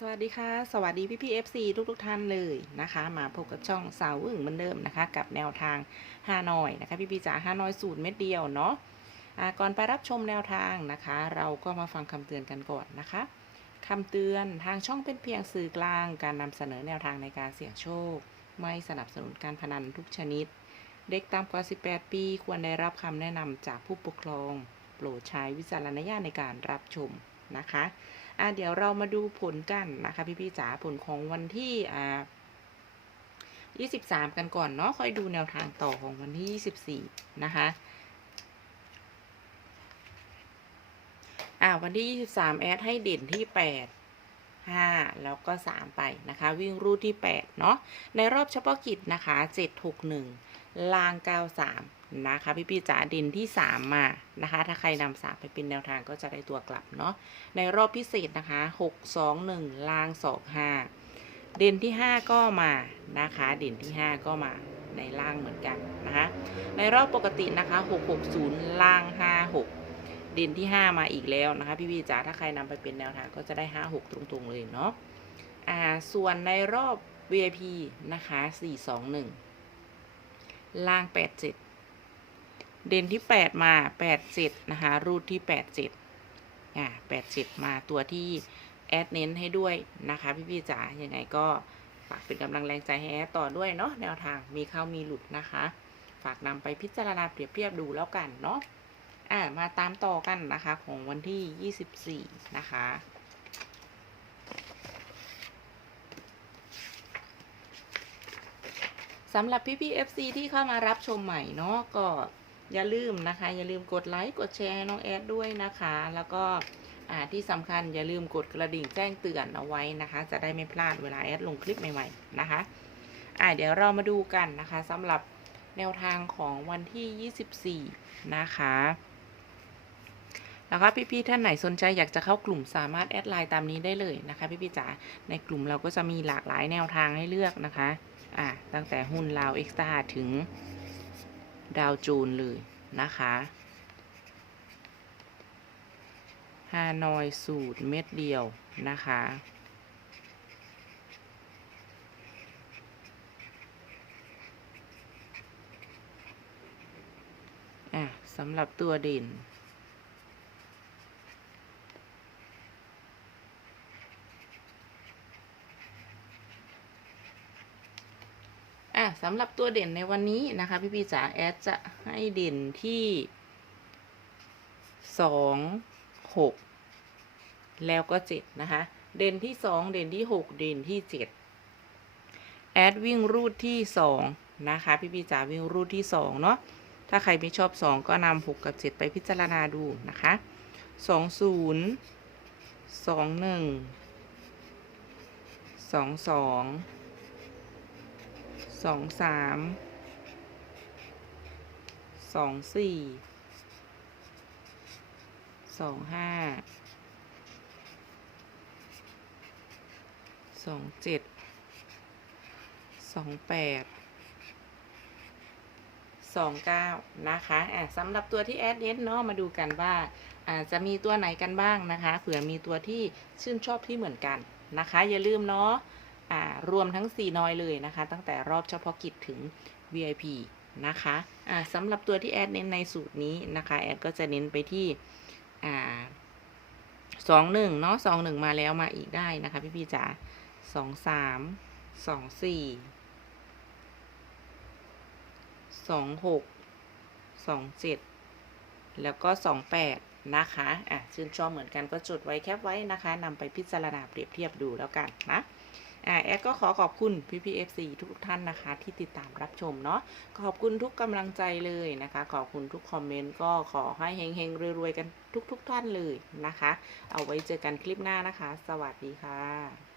สวัสดีค่ะ สวัสดีพี่พี่ FC ทุกทุกๆท่านเลยนะคะ มาพบกับช่องสาวอึ่งเหมือนเดิมนะคะ กับแนวทางฮานอยนะคะพี่พี่จ๋าฮานอยสูตรเม็ดเดียวเนาะอ่าก่อนไปรับชมแนวทางนะคะ เราก็มาฟังคำเตือนกันก่อนนะคะคำเตือนทางช่องเป็นเพียงสื่อกลาง การนำเสนอแนวทางในการเสี่ยงโชค ไม่สนับสนุนการพนันทุกชนิด เด็กต่ำกว่า 18 ปี ควรได้รับคำแนะนำจากผู้ปกครอง โปรดใช้วิจารณญาณในการรับชมนะคะ อะเดี๋ยวเรามาดูผลกันนะคะ พี่พี่จ๋าผลของวันที่อ่า23กันก่อนเนาะค่อยดูแนวทางต่อของวันที่24นะคะอ่าวันที่23แอดให้เด่นที่8 5แล้วก็3ไปนะคะ วิ่งรูดที่8เนาะในรอบเฉพาะกิจนะคะ761ลาง93 นะคะพี่พี่ๆจ๋าด่นที่ 3 มานะคะ ถ้าใครนำสามไปเป็นแนวทางก็จะได้ตัวกลับเนาะในรอบพิเศษนะคะ 6 2 1ลาง 2 5 เด่นที่ 5 ก็มานะคะ เด่นที่ 5 ก็มาในล่างเหมือนกันนะคะ ในรอบปกตินะคะ 660 ล่าง 56 เด่นที่ 5 มาอีกแล้วนะคะ พี่พี่จ๋าถ้าใครนำไปเป็นแนวทางก็จะได้ 56 ตรงๆเลยเนาะอ่าส่วนในรอบ VIP นะคะ 421 ล่าง 87 เด่นที่ 8 มา87นะคะรูดที่87อ่า87มาตัวที่แอดเน้นให้ด้วยนะคะพี่ๆจ๋ายังไงก็ฝากเป็นกำลังแรงใจให้แอดต่อด้วยเนาะแนวทางมีเข้ามีหลุดนะคะ ฝากนำไปพิจารณาเปรียบเทียบดูแล้วกันเนาะอ่ามาตามต่อกันนะคะของวันที่ 24 นะคะสำหรับพี่พี่ FC ที่เข้ามารับชมใหม่เนาะก็ อย่าลืมนะคะ อย่าลืมกดไลค์กดแชร์ให้น้องแอดด้วยนะคะ แล้วก็ที่สำคัญอย่าลืมกดกระดิ่งแจ้งเตือนเอาไว้นะคะ จะได้ไม่พลาดเวลาแอดลงคลิปใหม่ๆนะคะอ่าเดี๋ยวเรามาดูกันนะคะสำหรับแนวทางของวันที่ 24 นะคะแล้วก็พี่ๆท่านไหนสนใจอยากจะเข้ากลุ่มสามารถแอดไลน์ตามนี้ได้เลยนะคะ พี่ๆจ๋าในกลุ่มเราก็จะมีหลากหลายแนวทางให้เลือกนะคะอะตั้งแต่หุ้นลาวเอ็กซ์ตาถึง ดาวจูนเลยนะคะฮานอยสูตรเม็ดเดียวนะคะ อะสำหรับตัวเด่น สำหรับตัวเด่นในวันนี้นะคะพี่พี่จ๋าแอดจะให้เด่นที่สองหกแล้วก็เจ็ดนะคะ เด่นที่สองเด่นที่หกเด่นที่เจ็ดแอดวิ่งรูดที่สองนะคะ พี่พี่จ๋าวิ่งรูดที่สองเนาะถ้าใครไม่ชอบสองก็นำหกกับเจ็ดไปพิจารณาดูนะคะสองศูนย์สองหนึ่งสองสอง สองสามสองสี่สองห้าสองเจ็ดสองแปดสองเก้านะคะอะสำหรับตัวที่แอดเน้นเนาะมาดูกันว่าอ่าจะมีตัวไหนกันบ้างนะคะ เผื่อมีตัวที่ชื่นชอบที่เหมือนกันนะคะ อย่าลืมเนาะ รวมทั้ง 4 น้อยเลยนะคะ ตั้งแต่รอบเฉพาะกิจถึง VIP นะคะอ่าสำหรับตัวที่แอดเน้นในสูตรนี้นะคะ แอดก็จะเน้นไปที่สองหนึ่งเนาะสองหนึ่งมาแล้วมาอีกได้นะคะ พี่พี่จ๋าสองสามสองสี่สองหกสองเจ็ดแล้วก็สองแปดนะคะ อะ ชื่นชอบเหมือนกันก็จดไว้แคปไว้นะคะนำไปพิจารณาเปรียบเทียบดูแล้วกันนะ อ่าแอดก็ขอขอบคุณพี่พีเอฟซีทุกท่านนะคะ ที่ติดตามรับชมเนาะขอบคุณทุกกำลังใจเลยนะคะ ขอบคุณทุกคอมเมนต์ก็ขอให้เฮงๆรวยๆกันทุกๆท่านเลยนะคะ เอาไว้เจอกันคลิปหน้านะคะ สวัสดีค่ะ